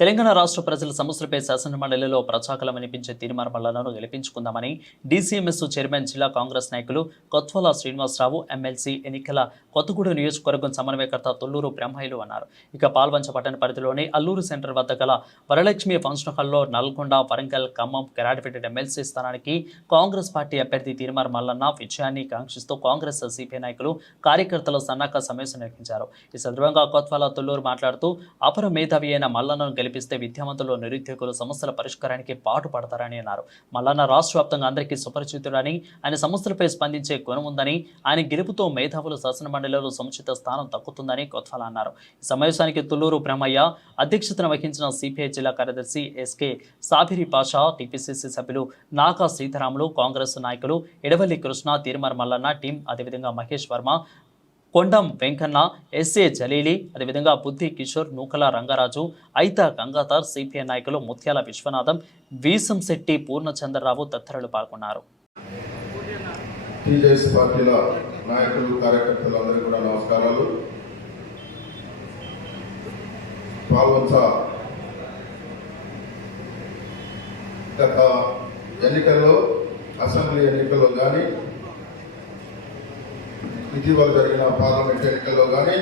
తెలంగాణ రాష్ట్ర ప్రజల సమస్యలపై శాసనమండలిలో ప్రచాకలం అనిపించే తీర్మాన పనులను గెలిపించుకుందామని డీసీఎంఎస్ చైర్మన్ జిల్లా కాంగ్రెస్ నాయకులు కొత్వల శ్రీనివాసరావు ఎమ్మెల్సీ ఎన్నికల కొత్తగూడ నియోజకవర్గం సమన్వయకర్త తొల్లూరు బ్రహ్మయ్యలు అన్నారు. ఇక పాల్వంచ పట్టణ పరిధిలోని అల్లూరు సెంటర్ వద్ద గల వరలక్ష్మి ఫంక్షన్ హాల్లో నల్గొండ వరంగల్ ఖమ్మం గ్రాడ్యుయేటెడ్ ఎమ్మెల్సీ స్థానానికి కాంగ్రెస్ పార్టీ అభ్యర్థి తీర్మార్ మల్లన్న విజయాన్ని కాంక్షిస్తూ కాంగ్రెస్ సిపిఐ నాయకులు కార్యకర్తల సన్నాహక సమావేశం నిర్వహించారు. ఈ సందర్భంగా కొత్వల తొల్లూరు మాట్లాడుతూ అపర మేధావి అయిన మల్లన్నను గెలిపిస్తే విద్యావంతులు నిరుద్యోగులు సమస్యల పరిష్కారానికి పాటు పడతారని అన్నారు. మల్లన్న రాష్ట్ర వ్యాప్తంగా అందరికీ సుపరిచితుడని ఆయన సమస్యలపై స్పందించే గుణం ఉందని ఆయన గెలుపుతో మేధావులు శాసనమండలిలో సముచిత స్థానం తక్కుతుందని కొత్వాల అన్నారు. ఈ సమావేశానికి తుల్లూరు బ్రహ్మయ్య అధ్యక్షతన వహించిన సిపిఐ జిల్లా కార్యదర్శి ఎస్కే సాబిరి పాషా టీపీసీసీ సభ్యులు నాకా సీతారాములు కాంగ్రెస్ నాయకులు ఎడవల్లి కృష్ణ తీర్మర్ మల్లన్న టీం అదేవిధంగా మహేష్ వర్మ కొండం వెంకన్న ఎస్ఏ జలీలి అదేవిధంగా బుద్ధి కిషోర్ నూకల రంగరాజు ఐతా గంగాధర్ సిపిఐ నాయకులు ముత్యాల విశ్వనాథం వీసం శెట్టి పూర్ణచంద్రరావు తదితరులు పాల్గొన్నారు. టీజేఎస్ పార్టీల నాయకులు కార్యకర్తలు కూడా నమస్కారాలు. పాల్వంచ గత ఎన్నికల్లో అసెంబ్లీ ఎన్నికల్లో కానీ ఇటీవల జరిగిన పార్లమెంట్ ఎన్నికల్లో కానీ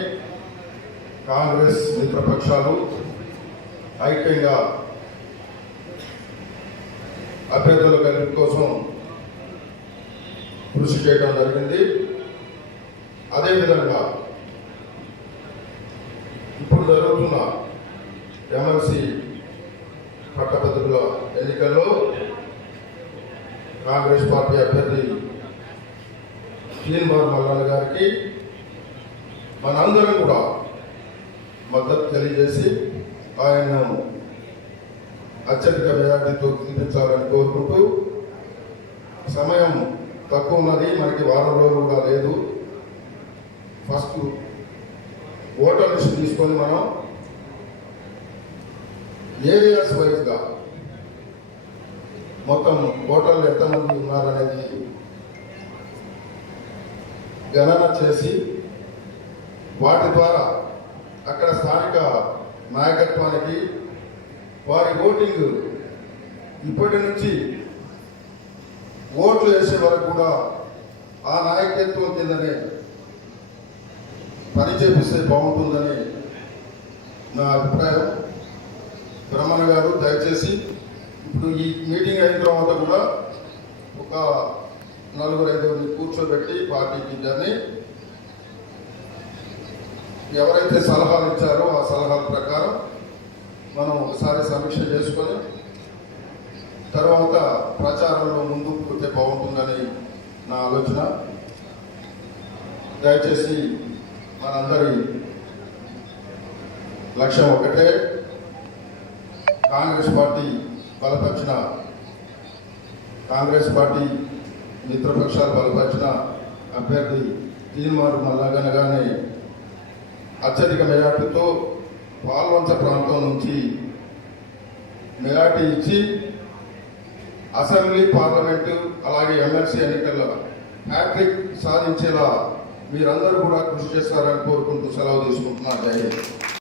కాంగ్రెస్ మిత్రపక్షాలు ఐక్యంగా అభ్యర్థుల గెలుపు కోసం కృషి చేయడం జరిగింది. అదేవిధంగా ఇప్పుడు జరుగుతున్న ఎమ్మెల్సీ పట్టభద్రుల ఎన్నికల్లో కాంగ్రెస్ పార్టీ అభ్యర్థి శ్రీనివాస్ మల్లన్న గారికి మనందరం కూడా మద్దతు తెలియజేసి ఆయనను అత్యధిక మెజార్టీతో గెలిపించాలని కోరుకుంటూ సమయం తక్కువ ఉన్నది మనకి వారం రోజులు కూడా లేదు. ఫస్ట్ ఓటర్ లిస్ట్ తీసుకొని మనం ఏరియాస్ వైజ్గా మొత్తం ఓటర్లు ఎంతమంది ఉన్నారనేది గణన చేసి వాటి ద్వారా అక్కడ స్థానిక నాయకత్వానికి వారి ఓటింగ్ ఇప్పటి నుంచి ఓట్లు వేసే వరకు కూడా ఆ నాయకత్వం కిందనే పని చేపిస్తే బాగుంటుందని నా అభిప్రాయం. బ్రహ్మణ గారు దయచేసి ఇప్పుడు ఈ మీటింగ్ అయిన తర్వాత కూడా ఒక నలుగురు ఐదుగురిని కూర్చోబెట్టి పార్టీకి దాన్ని ఎవరైతే సలహాలు ఇచ్చారో ఆ సలహాల ప్రకారం మనం ఒకసారి సమీక్ష చేసుకొని తర్వాత ప్రచారంలో ముందుకు పోతే బాగుంటుందని నా ఆలోచన. దయచేసి మనందరి లక్ష్యం ఒకటే. కాంగ్రెస్ పార్టీ బలపరిచిన కాంగ్రెస్ పార్టీ మిత్రపక్షాలు బలపరిచిన అభ్యర్థి తీర్మారు మల్లగనగానే అత్యధిక మెజార్టీతో పాల్వంచ ప్రాంతం నుంచి మెజార్టీ ఇచ్చి అసెంబ్లీ పార్లమెంటు అలాగే ఎమ్మెల్సీ ఎన్నికల్లో హ్యాట్రిక్ సాధించేలా మీరందరూ కూడా కృషి చేస్తారని కోరుకుంటూ సెలవు తీసుకుంటున్నారు జై